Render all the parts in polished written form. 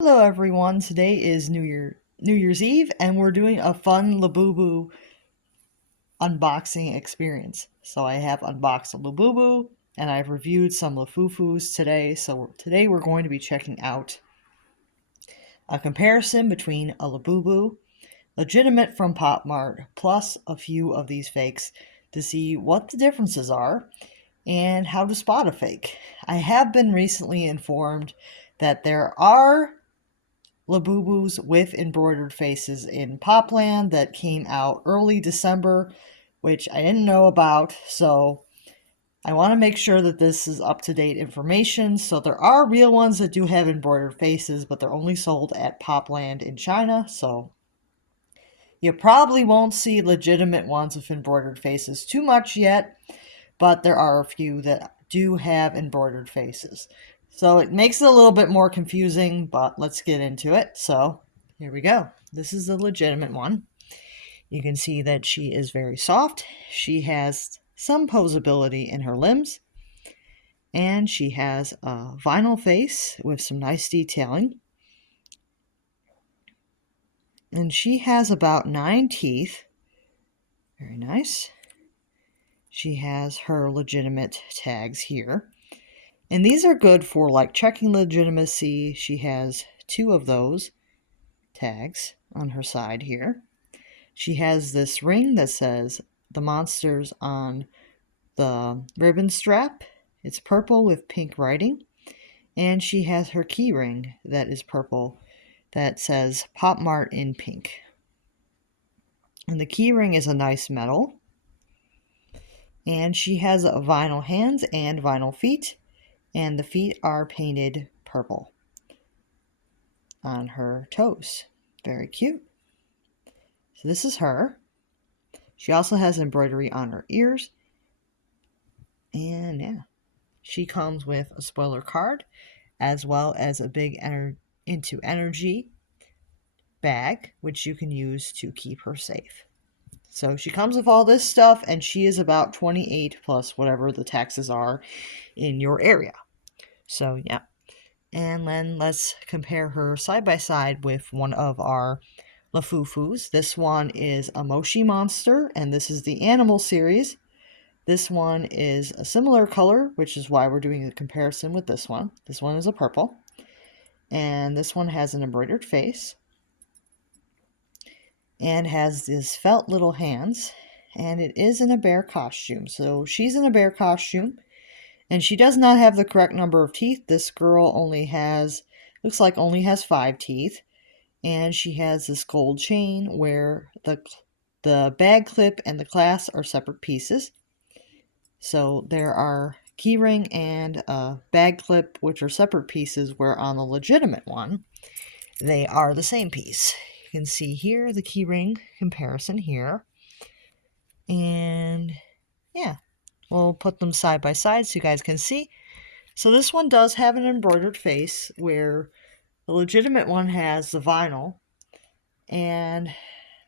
Hello everyone, today is New Year's Eve and we're doing a fun Labubu unboxing experience. So I have unboxed a Labubu and I've reviewed some lafufus today. So today we're going to be checking out a comparison between a Labubu, legitimate from Pop Mart, plus a few of these fakes to see what the differences are and how to spot a fake. I have been recently informed that there are Labubus with embroidered faces in Popland that came out early December, which I didn't know about, so I want to make sure that this is up-to-date information. So there are real ones that do have embroidered faces, but they're only sold at Popland in China, so you probably won't see legitimate ones with embroidered faces too much yet, but there are a few that do have embroidered faces. So it makes it a little bit more confusing, but let's get into it. So here we go. This is the legitimate one. You can see that she is very soft. She has some posability in her limbs. And she has a vinyl face with some nice detailing. And she has about 9 teeth. Very nice. She has her legitimate tags here. And these are good for like checking legitimacy. She has 2 of those tags on her side here. She has this ring that says the monsters on the ribbon strap. It's purple with pink writing. And she has her key ring that is purple that says Pop Mart in pink. And the key ring is a nice metal. And she has vinyl hands and vinyl feet. And the feet are painted purple on her toes. Very cute. So this is her. She also has embroidery on her ears. And yeah, she comes with a spoiler card as well as a big into energy bag, which you can use to keep her safe. So she comes with all this stuff, and she is about 28 plus whatever the taxes are in your area. So yeah. And then let's compare her side by side with one of our lafufus. This one is a Moshi Monster, and this is the Animal series. This one is a similar color, which is why we're doing a comparison with this one. This one is a purple, and this one has an embroidered face and has these felt little hands, and it is in a bear costume. So she's in a bear costume, and she does not have the correct number of teeth. This girl only has, looks like only has 5 teeth, and she has this gold chain where the bag clip and the clasp are separate pieces. So there are keyring and a bag clip, which are separate pieces, where on the legitimate one, they are the same piece. You can see here the keyring comparison here. And yeah, we'll put them side by side so you guys can see. So this one does have an embroidered face, where the legitimate one has the vinyl, and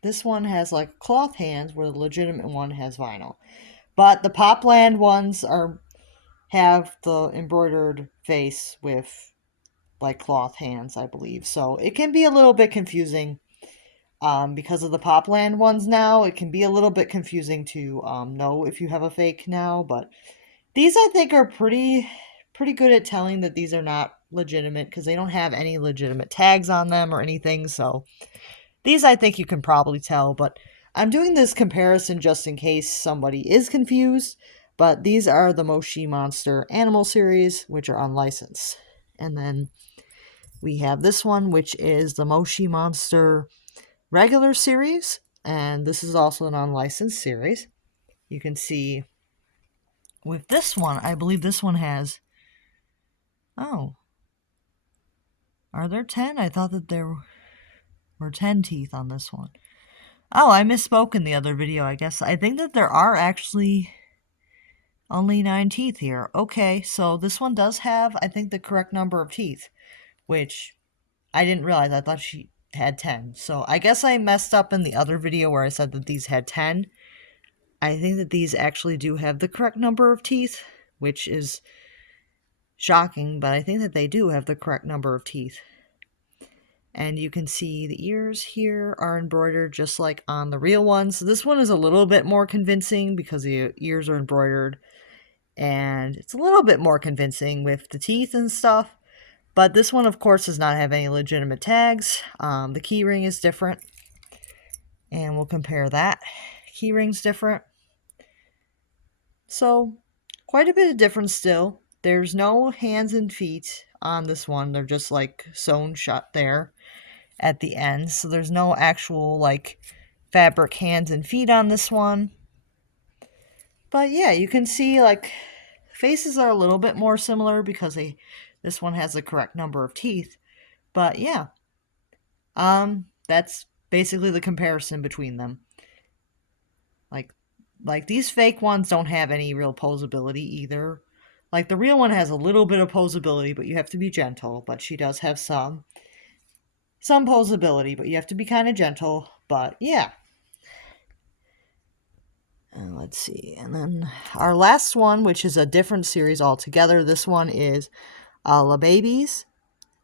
this one has like cloth hands, where the legitimate one has vinyl. But the Popland ones have the embroidered face with like cloth hands, I believe. So it can be a little bit confusing because of the Popland ones now. It can be a little bit confusing to know if you have a fake now. But these, I think, are pretty good at telling that these are not legitimate because they don't have any legitimate tags on them or anything. So these, I think, you can probably tell. But I'm doing this comparison just in case somebody is confused. But these are the Moshi Monster Animal series, which are unlicensed. And then we have this one, which is the Moshi Monster regular series. And this is also an unlicensed series. You can see with this one, I believe this one has... Oh. Are there 10? I thought that there were 10 teeth on this one. Oh, I misspoke in the other video, I guess. I think that there are actually only 9 teeth here. Okay, so this one does have, I think, the correct number of teeth, which I didn't realize. I thought she had 10. So I guess I messed up in the other video where I said that these had 10. I think that these actually do have the correct number of teeth, which is shocking, but I think that they do have the correct number of teeth. And you can see the ears here are embroidered just like on the real one. So this one is a little bit more convincing because the ears are embroidered. And it's a little bit more convincing with the teeth and stuff. But this one, of course, does not have any legitimate tags. The key ring is different. And we'll compare that. Key ring's different. So, quite a bit of difference still. There's no hands and feet on this one. They're just like sewn shut there at the end. So there's no actual like fabric hands and feet on this one. But yeah, you can see like faces are a little bit more similar because this one has the correct number of teeth. But yeah, that's basically the comparison between them. Like these fake ones don't have any real posability either. Like the real one has a little bit of posability, but you have to be gentle. But she does have some posability, but you have to be kind of gentle. But yeah. And let's see. And then our last one, which is a different series altogether. This one is Labubu.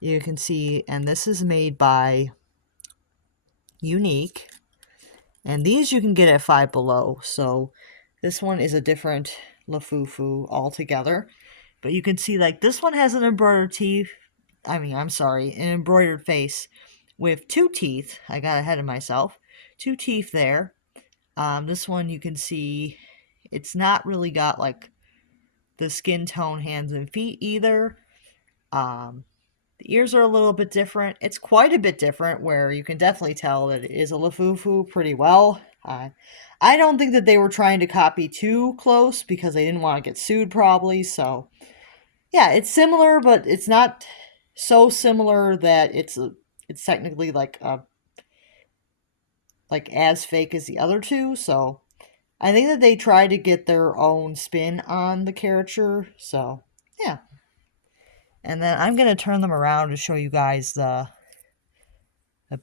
You can see, and this is made by Unique. And these you can get at Five Below. So this one is a different lafufu altogether. But you can see like this one has an embroidered teeth. An embroidered face with 2 teeth. I got ahead of myself. 2 teeth there. This one you can see it's not really got like the skin tone hands and feet either. The ears are a little bit different. It's quite a bit different where you can definitely tell that it is a lafufu pretty well. I don't think that they were trying to copy too close because they didn't want to get sued probably. So yeah, it's similar, but it's not so similar that it's technically like as fake as the other two. So I think that they try to get their own spin on the caricature. So yeah. And then I'm going to turn them around to show you guys the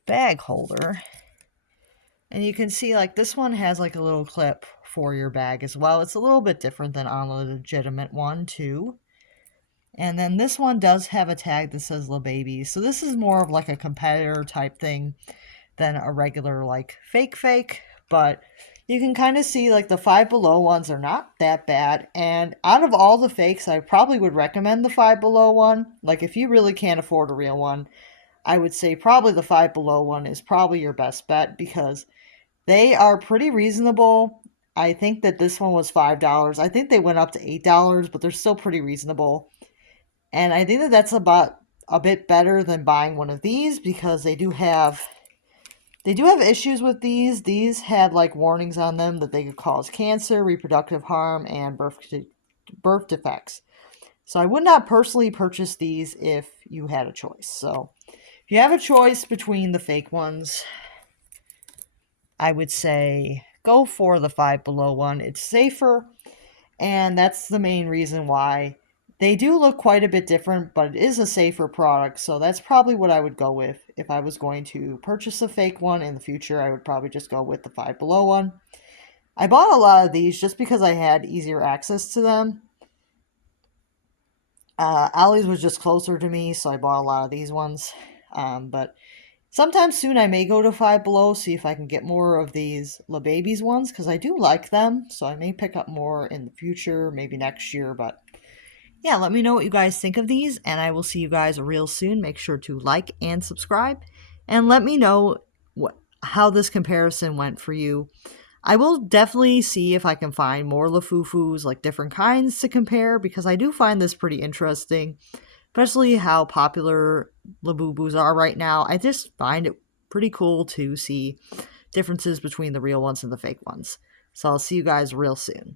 bag holder. And you can see like this one has like a little clip for your bag as well. It's a little bit different than on the legitimate one too. And then this one does have a tag that says Labubu. So this is more of like a competitor type thing than a regular like fake. But you can kind of see like the Five Below ones are not that bad. And out of all the fakes, I probably would recommend the Five Below one. Like if you really can't afford a real one, I would say probably the Five Below one is probably your best bet because they are pretty reasonable. I think that this one was $5. I think they went up to $8, but they're still pretty reasonable. And I think that that's about a bit better than buying one of these because they do have issues with these. These had like warnings on them that they could cause cancer, reproductive harm, and birth defects. So I would not personally purchase these if you had a choice. So if you have a choice between the fake ones, I would say go for the Five Below one. It's safer, and that's the main reason why. They do look quite a bit different, but it is a safer product, so that's probably what I would go with. If I was going to purchase a fake one in the future, I would probably just go with the Five Below one. I bought a lot of these just because I had easier access to them. Ollie's was just closer to me, so I bought a lot of these ones. But sometime soon I may go to Five Below, see if I can get more of these Labubu ones, because I do like them, so I may pick up more in the future, maybe next year, but yeah, let me know what you guys think of these, and I will see you guys real soon. Make sure to like and subscribe, and let me know how this comparison went for you. I will definitely see if I can find more lafufus, like different kinds to compare, because I do find this pretty interesting, especially how popular Labubus are right now. I just find it pretty cool to see differences between the real ones and the fake ones. So I'll see you guys real soon.